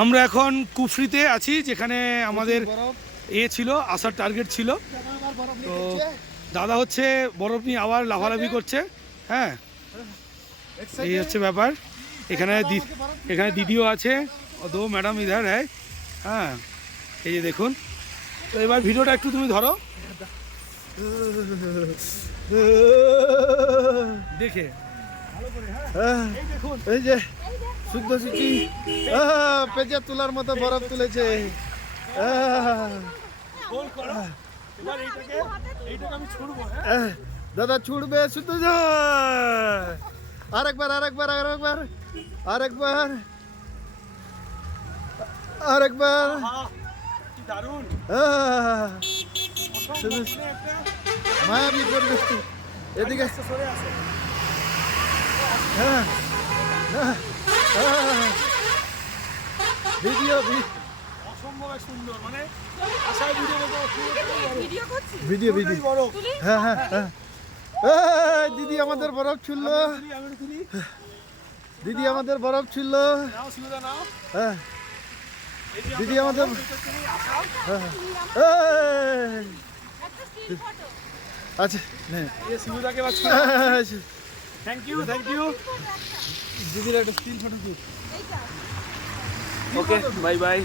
আমরা এখন কুফরিতে আছি, যেখানে আমাদের ছিল আসার টার্গেট ছিল। তো দাদা হচ্ছে বরফ নিয়ে আবার লাফালাফি করছে। হ্যাঁ, এই হচ্ছে ব্যাপার। এখানে এখানে দিদিও আছে, দো ম্যাডাম ইধার হ্যাঁ, এই যে দেখুন। তো এবার ভিডিওটা একটু তুমি ধরো দেখে ভালো করে। হ্যাঁ, দেখুন এই যে শুদ্ধ সূচি পেঁচে তোলার মতো বরফ তুলেছে। আমি ছুড়বো। দাদা ছুড়বে শুদ্ধ। আরেকবার আরেকবার আরেকবার আরেকবার আরেকবার। দারুণ মায়াবী পরিবেশ। এদিকে সরে আসে। ভিডিও অসম্ভব সুন্দর, মানে আশায় ভিডিও ভিডিও। হ্যাঁ হ্যাঁ হ্যাঁ। দিদি আমাদের বরফ ছুড়লো, দিদি আমাদের বরফ ছুড়লো। হ্যাঁ, দিদি আমাদের আচ্ছা থ্যাংক ইউ দিদির একটা স্টিল ফটো। ওকে, বাই বাই।